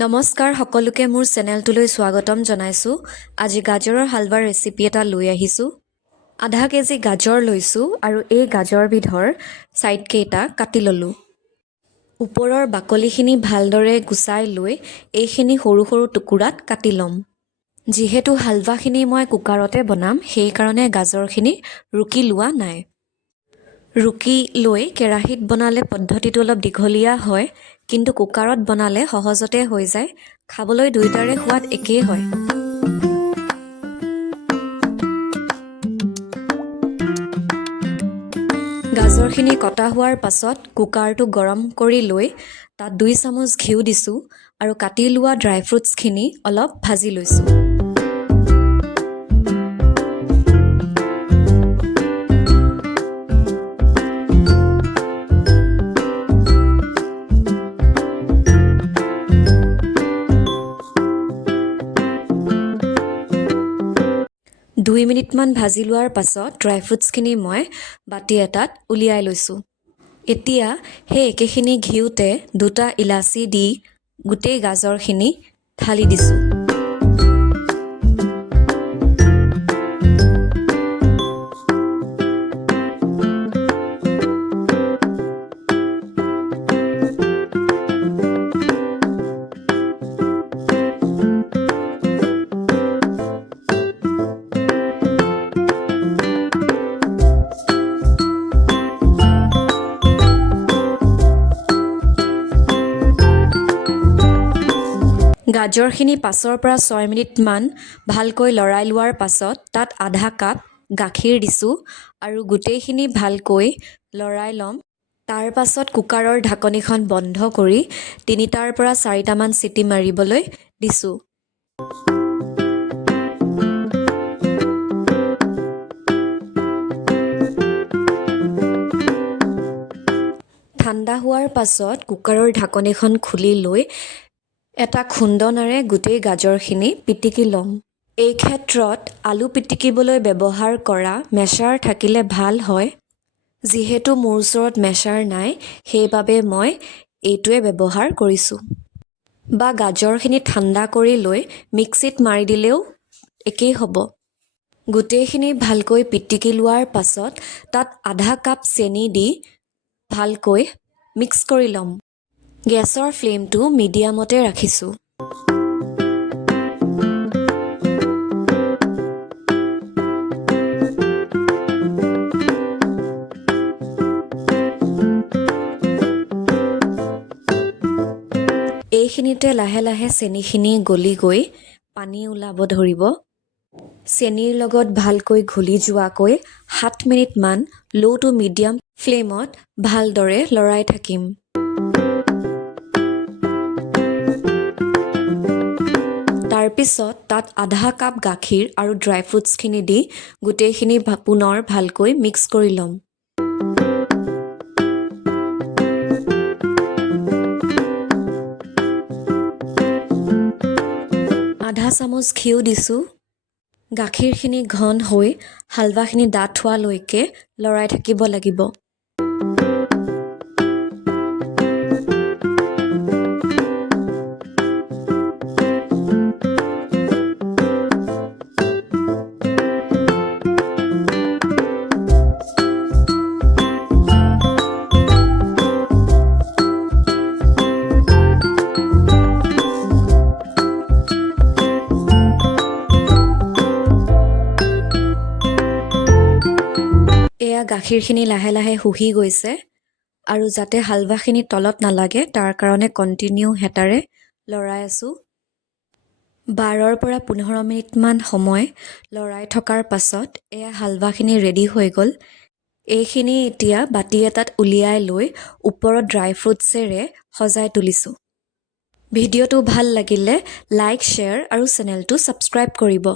নমস্কাৰ সকলোকে মোৰ চেনেলটোলৈ স্বাগতম জনাইছোঁ। আজি গাজৰৰ হালৱাৰ ৰেচিপি এটা লৈ আহিছোঁ। আধা কেজি গাজৰ লৈছোঁ আৰু এই গাজৰবিধৰ ছাইডকেইটা কাটি ল'লোঁ। ওপৰৰ বাকলিখিনি ভালদৰে গুচাই লৈ এইখিনি সৰু সৰু টুকুৰাত কাটি ল'ম। যিহেতু হালৱাখিনি মই কুকাৰতে বনাম, সেইকাৰণে গাজৰখিনি ৰুকি লোৱা নাই। ৰুকি লৈ কেৰাহীত বনালে পদ্ধতিটো অলপ দীঘলীয়া হয়, কিন্তু কুকাৰত বনালে সহজতে হৈ যায়। খাবলৈ দুয়োটাৰে সোৱাদ একেই হয়। গাজৰখিনি কটা হোৱাৰ পাছত কুকাৰটো গৰম কৰি লৈ তাত 2 চামুচ ঘিউ দিছোঁ আৰু কাটি লোৱা ড্ৰাই ফ্ৰুটছখিনি অলপ ভাজি লৈছোঁ। দুই মিনিটমান ভাজি লোৱাৰ পাছত ড্ৰাই ফ্ৰুটছখিনি মই বাতি এটাত উলিয়াই লৈছোঁ। এতিয়া সেই একেখিনি ঘিউতে 2টা ইলাচি দি গোটেই গাজৰখিনি ঢালি দিছোঁ। গাজৰখিনি 5ৰ পৰা 6 মিনিটমান ভালকৈ লৰাই লোৱাৰ পাছত তাত আধা কাপ গাখীৰ দিছোঁ আৰু গোটেইখিনি ভালকৈ লৰাই ল'ম। তাৰ পাছত কুকাৰৰ ঢাকনিখন বন্ধ কৰি 3টাৰ পৰা 4টামান চিটি মাৰিবলৈ দিছোঁ। ঠাণ্ডা হোৱাৰ পাছত কুকাৰৰ ঢাকনিখন খুলি লৈ এটা খুন্দনাৰে গোটেই গাজৰখিনি পিটিকি ল'ম। এই ক্ষেত্ৰত আলু পিটিকিবলৈ ব্যৱহাৰ কৰা মেছাৰ থাকিলে ভাল হয়। যিহেতু মোৰ ওচৰত মেছাৰ নাই, সেইবাবে মই এইটোৱে ব্যৱহাৰ কৰিছোঁ। বা গাজৰখিনি ঠাণ্ডা কৰি লৈ মিক্সিত মাৰি দিলেও একেই হ'ব। গোটেইখিনি ভালকৈ পিটিকি লোৱাৰ পাছত তাত আধা কাপ চেনি দি ভালকৈ মিক্স কৰি ল'ম। গেছৰ ফ্লেমটো মিডিয়ামতে ৰাখিছোঁ। এইখিনিতে লাহে লাহে চেনিখিনি গলি গৈ পানী ওলাব ধৰিব। চেনিৰ লগত ভালকৈ ঘুলি যোৱাকৈ 7 মিনিটমান ল' টু মিডিয়াম ফ্লেমত ভালদৰে লৰাই থাকিম। তাৰপিছত তাত আধা কাপ গাখীৰ আৰু ড্ৰাই ফ্ৰুটছখিনি দি গোটেইখিনি পুনৰ ভালকৈ মিক্স কৰি ল'ম। আধা চামুচ ঘিউ দিছোঁ। গাখীৰখিনি ঘন হৈ হালৱাখিনি ডাঠ হোৱালৈকে লৰাই থাকিব লাগিব। এয়া গাখীৰখিনি লাহে লাহে শুহি গৈছে আৰু যাতে হালৱাখিনি তলত নালাগে তাৰ কাৰণে কণ্টিনিউ হেতাৰে লৰাই আছোঁ। 12ৰ পৰা 15 মিনিটমান সময় লৰাই থকাৰ পাছত এয়া হালৱাখিনি ৰেডি হৈ গ'ল। এইখিনি এতিয়া বাতি এটাত উলিয়াই লৈ ওপৰত ড্ৰাই ফ্ৰুটছেৰে সজাই তুলিছোঁ। ভিডিঅ'টো ভাল লাগিলে লাইক, শ্বেয়াৰ আৰু চেনেলটো ছাবস্ক্ৰাইব কৰিব।